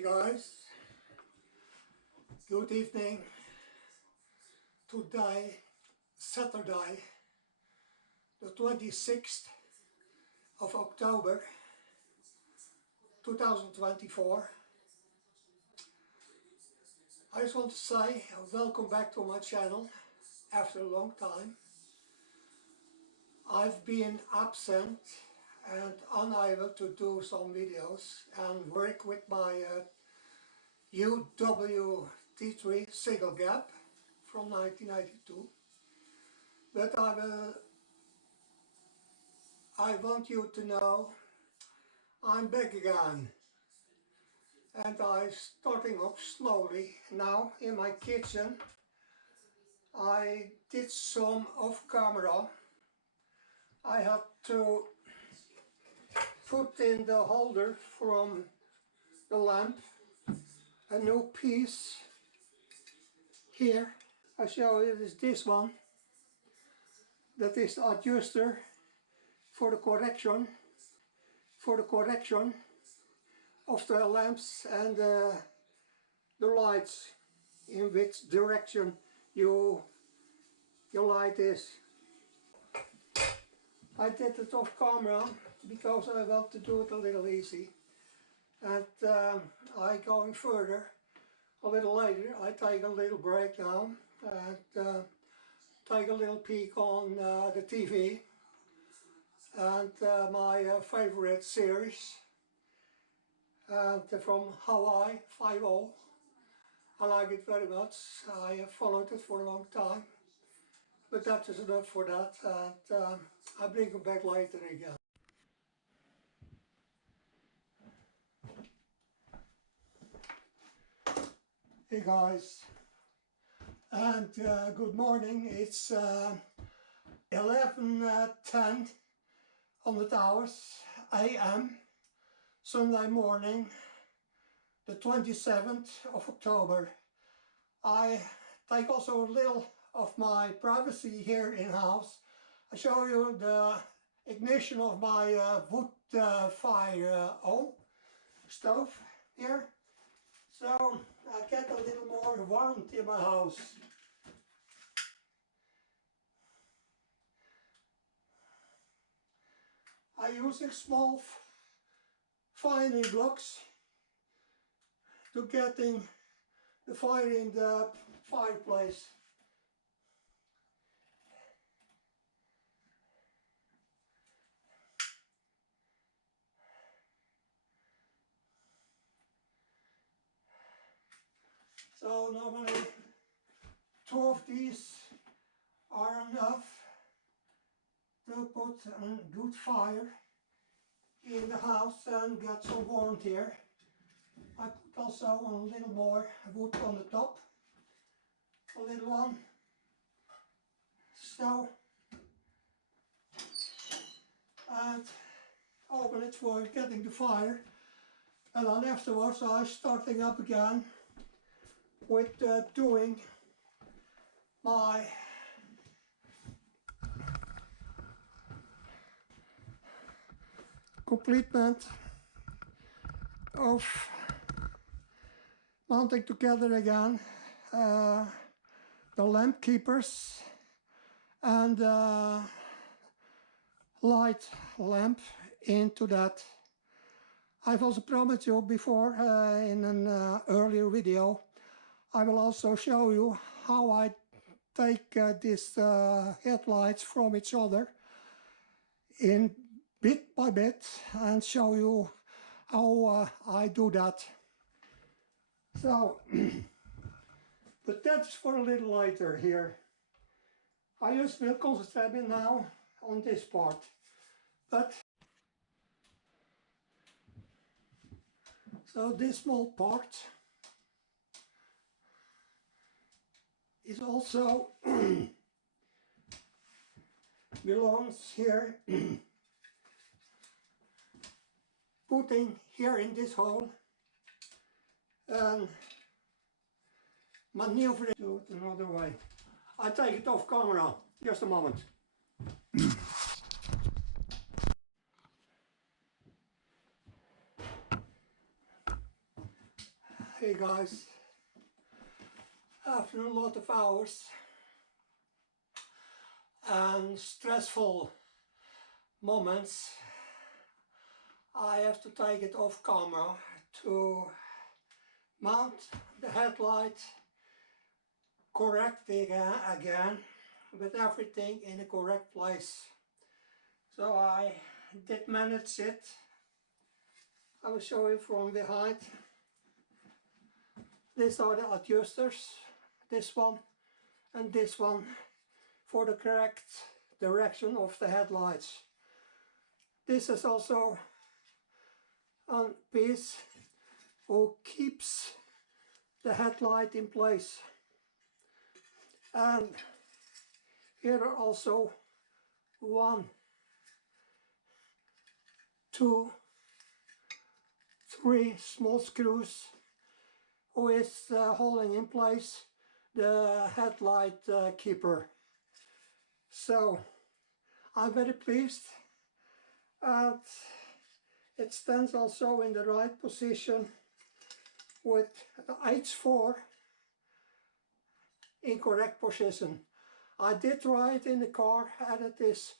Hey guys, good evening. Today, Saturday, the 26th of October 2024. I just want to say welcome back to my channel after a long time. I've been absent and unable to do some videos and work with my UWT3 Singlecab from 1992. But I want you to know I'm back again, and I'm starting up slowly now in my kitchen. I did some off camera. I had to put in the holder from the lamp, a new piece here. I show you this one. That is the adjuster for the correction of the lamps and the lights, in which direction your light is. I did it off camera because I want to do it a little easy, and I going further a little later. I take a little break now and take a little peek on the TV and my favorite series, and from Hawaii 5-0. I like it very much. I have followed it for a long time, but that is enough for that, and I bring it back later again. Hey guys, and good morning. It's 11:10 on the hours AM, Sunday morning, the 27th of October. I take also a little of my privacy here in house. I show you the ignition of my wood fire stove here, so I get a little more warmth in my house. I'm using small firing blocks to getting the fire in the fireplace. So normally 2 of these are enough to put a good fire in the house and get some warmth here. I put also a little more wood on the top, a little one, so, and open it for getting the fire, and then afterwards I'm starting up again with doing my completement of mounting together again the lamp keepers and light lamp into that. I've also promised you before in an earlier video, I will also show you how I take these headlights from each other in bit by bit and show you how I do that. So, but that's for a little later here. I just will concentrate now on this part. But so this small part is also belongs here, putting here in this hole and maneuver it to it another way. I take it off camera, just a moment. Hey guys, after a lot of hours and stressful moments, I have to take it off camera to mount the headlight correctly again with everything in the correct place. So I did manage it. I will show you from behind. These are the adjusters, this one and this one, for the correct direction of the headlights. This is also a piece who keeps the headlight in place. And here are also 1, 2, 3 small screws who is holding in place the headlight keeper. So I'm very pleased, and it stands also in the right position with H4 in correct position. I did try it in the car and it is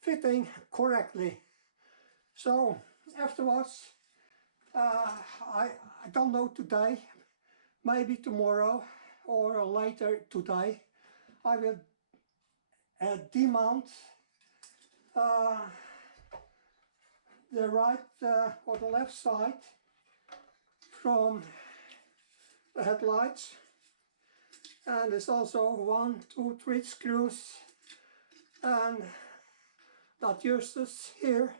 fitting correctly. So afterwards, I don't know today, maybe tomorrow or later today, I will demount the right or the left side from the headlights, and there's also 1, 2, 3 screws and the adjusters here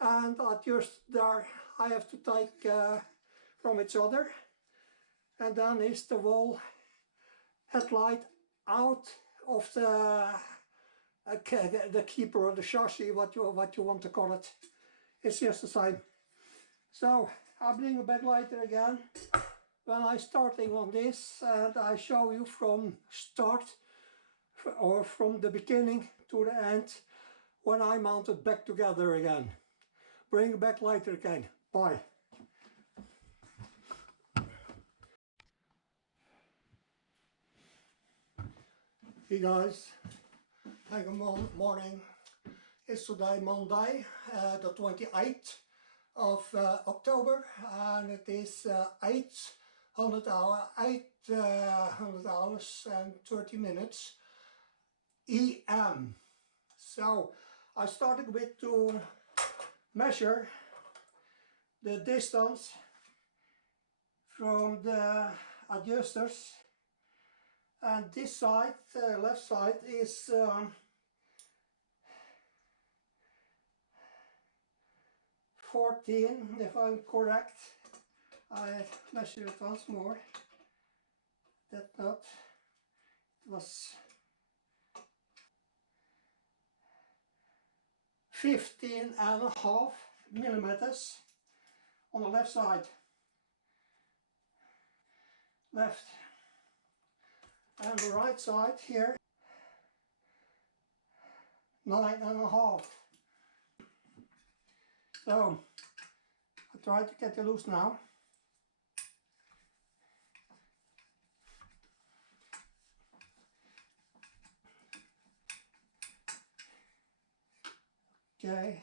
and adjust there. I have to take from each other, and then is the whole headlight out of the keeper or the chassis, what you want to call it. It's just the same. So I'll bring you back later again when I'm starting on this, and I show you from start or from the beginning to the end when I mount it back together again. Bring you back later again. Bye. Hey guys, good morning. It's today Monday, the 28th of October, and it is 800 hours and 30 minutes EM. So I started with to measure the distance from the adjusters, and this side, left side, is 14, if I'm correct. I measure it once more. That not, it was 15.5 millimeters on the left side. Left. And the right side here, 9.5. So I try to get it loose now. Okay.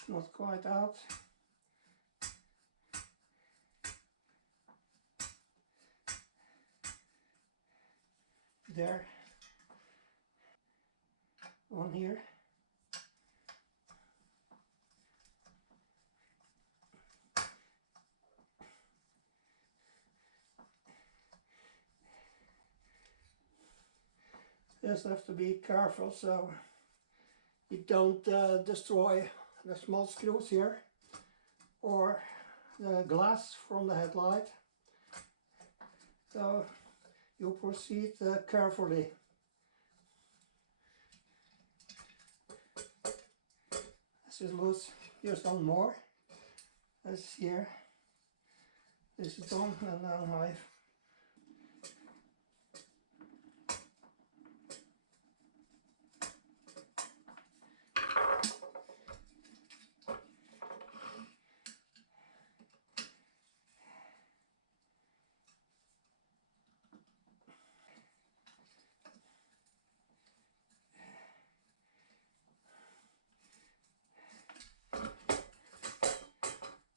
It's not quite out. There. One here. Just have to be careful so you don't destroy the small screws here or the glass from the headlight. So you proceed carefully. This is loose. Here's one more. This here. This is on and then I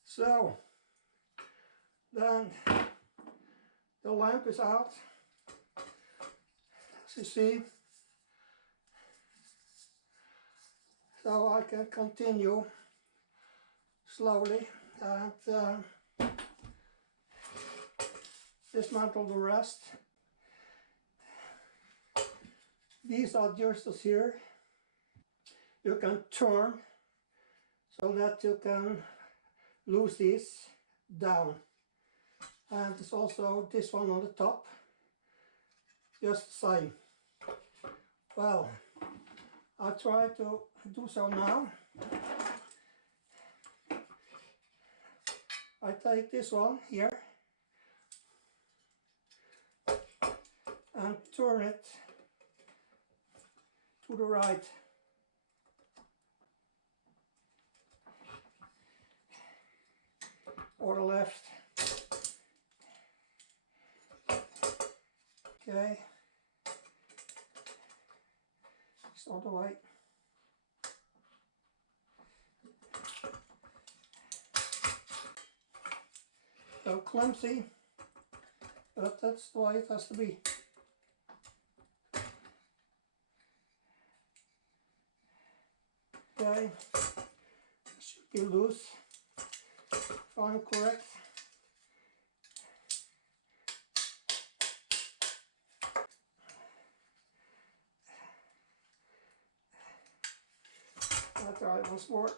so then the lamp is out, as you see, so I can continue slowly and dismantle the rest. These adjusters here you can turn so that you can loose these down, and there's also this one on the top, just the same. Well, I'll try to do so now. I take this one here and turn it to the right. Or the left. Okay. Start the way. So clumsy, but that's the way it has to be. Okay, should be loose, if I'm correct. I'll try it once more.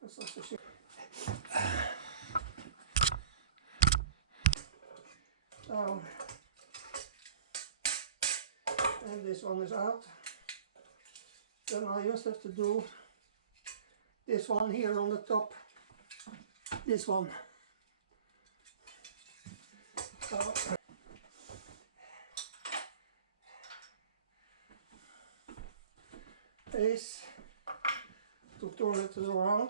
That's not the shit. So, and this one is out. Then I just have to do this one here on the top. This one. So, is to turn it around.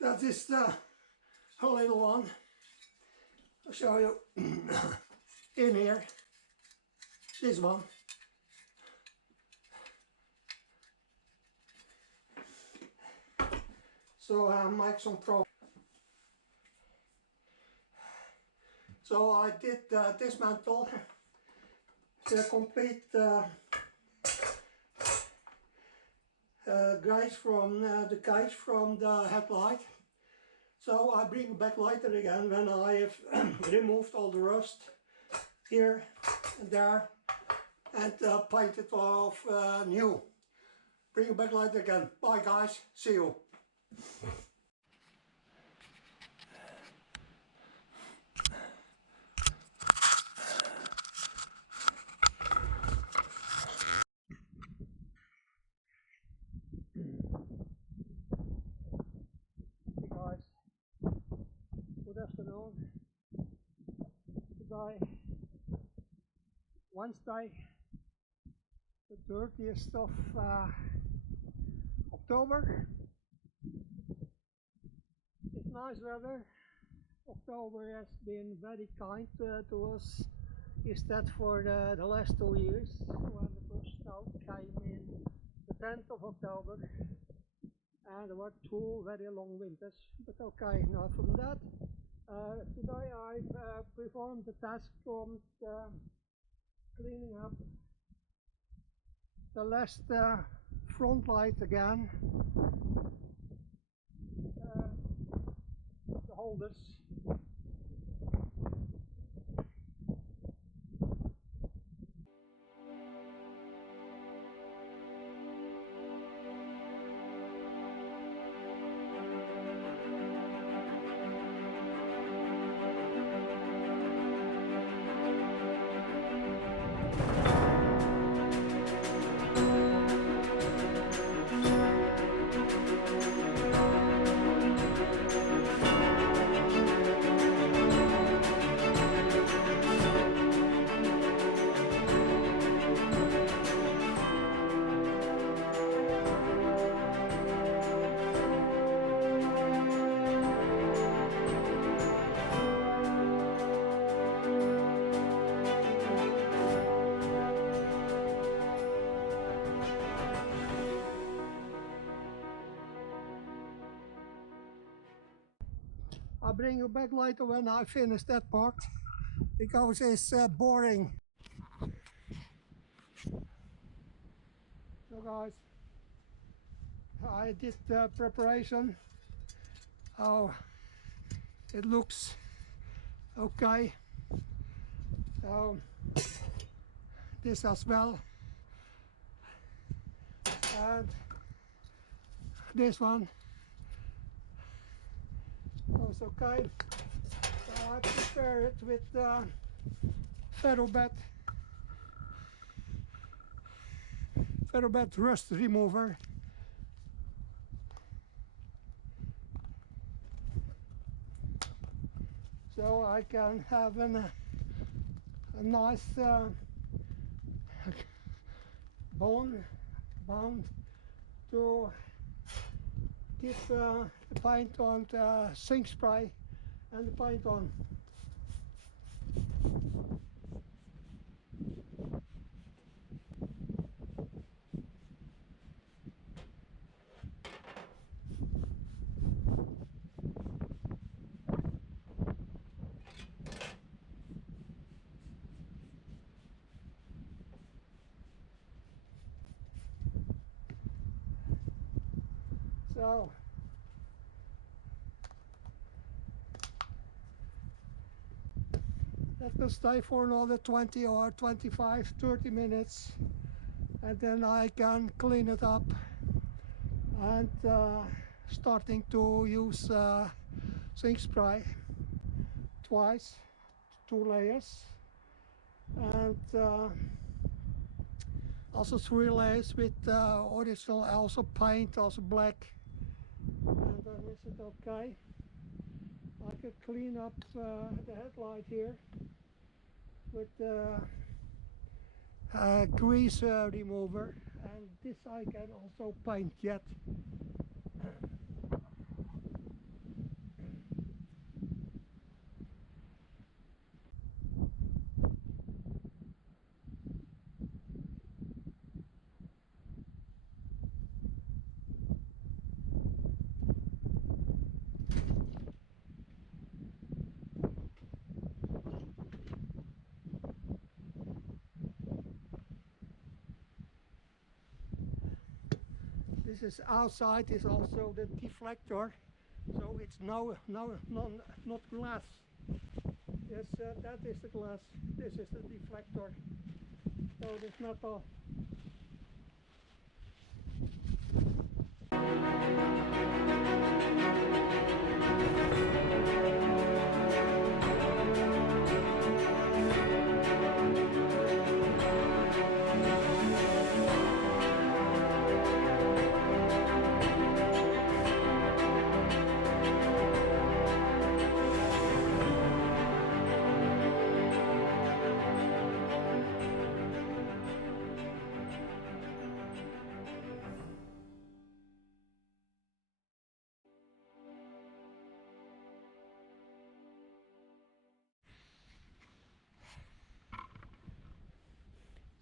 That is the little one. I'll show you in here. This one. So I make some pro. So I did dismantle the complete guys from the cage from the headlight. So I bring back lighter again when I have removed all the rust here and there and paint it off new. Bring it back lighter again. Bye guys, see you. Hey guys, good afternoon. Today, Wednesday, the 30th of October. It's nice weather. October has been very kind to us. Is that for the last 2 years when the first snow came in the 10th of October, and there were 2 very long winters. But okay, enough from that. Today I've performed the task from cleaning up the last front light again, the holders bring you back later when I finish that part, because it's boring. So guys, I did the preparation. Oh, it looks okay. So this as well, and this one was okay. So I prepare it with feather bed rust remover. So I can have a nice bond to keep the paint on the zinkspray and the paint on. So that will stay for another 20 or 25, 30 minutes, and then I can clean it up and starting to use zinkspray twice, 2 layers, and also 3 layers with original also paint, also black, and then is it okay. I could clean up the headlight here with the grease remover, and this I can also paint yet. This is outside, is also the deflector, so it's not glass. Yes, that is the glass. This is the deflector. So it's not all.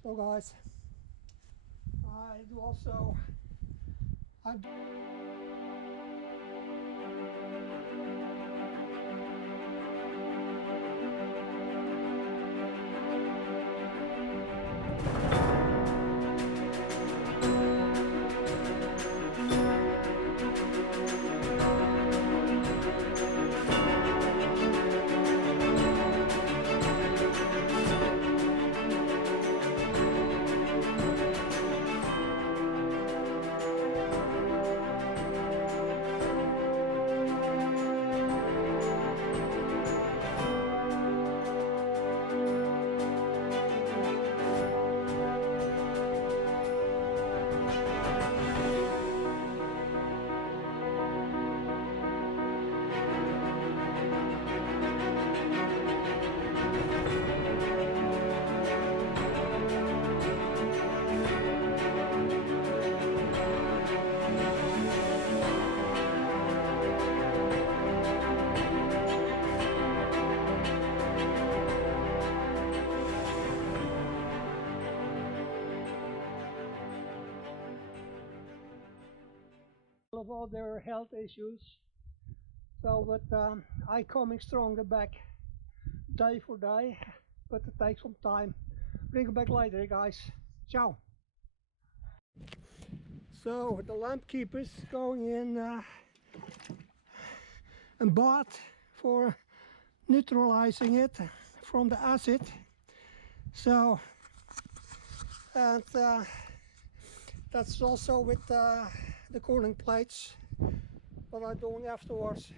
So guys, I do also of all their health issues. So, but I coming stronger back day for day, but it takes some time. Bring it back later, guys. Ciao. So the lamp keeper's going in and bath for neutralizing it from the acid. So, and that's also with the cooling plates, what I'm doing afterwards.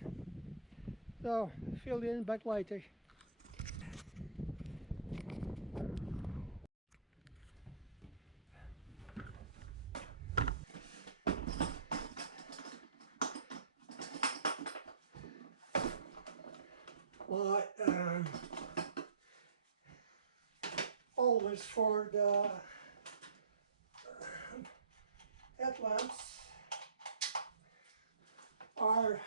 So, fill in back later. My always for the headlamps are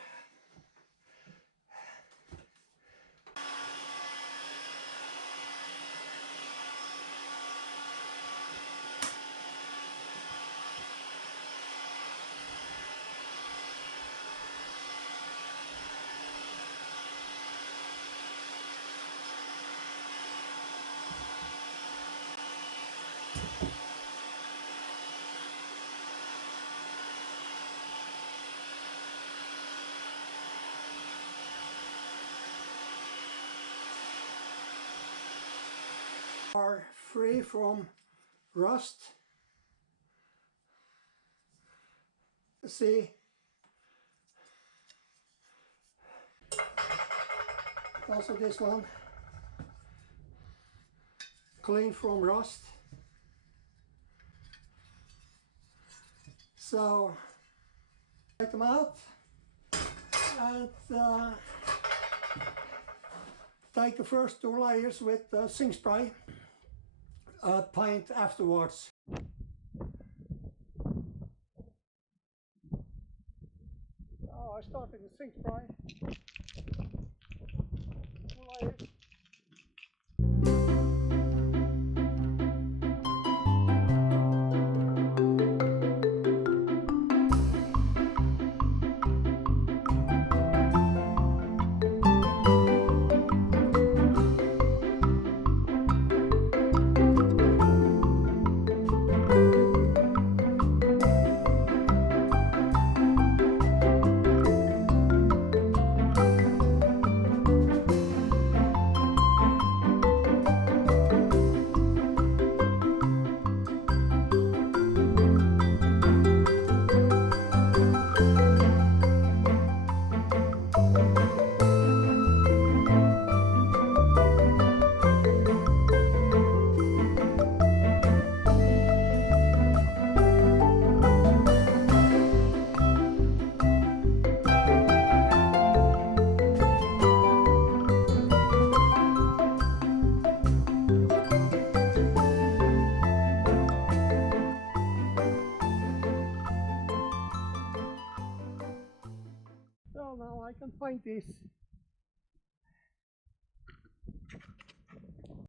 free from rust. See, also this one clean from rust. So take them out and take the first 2 layers with zinkspray. Paint afterwards. Oh, I started with zinkspray. 2 layers. So now I can paint this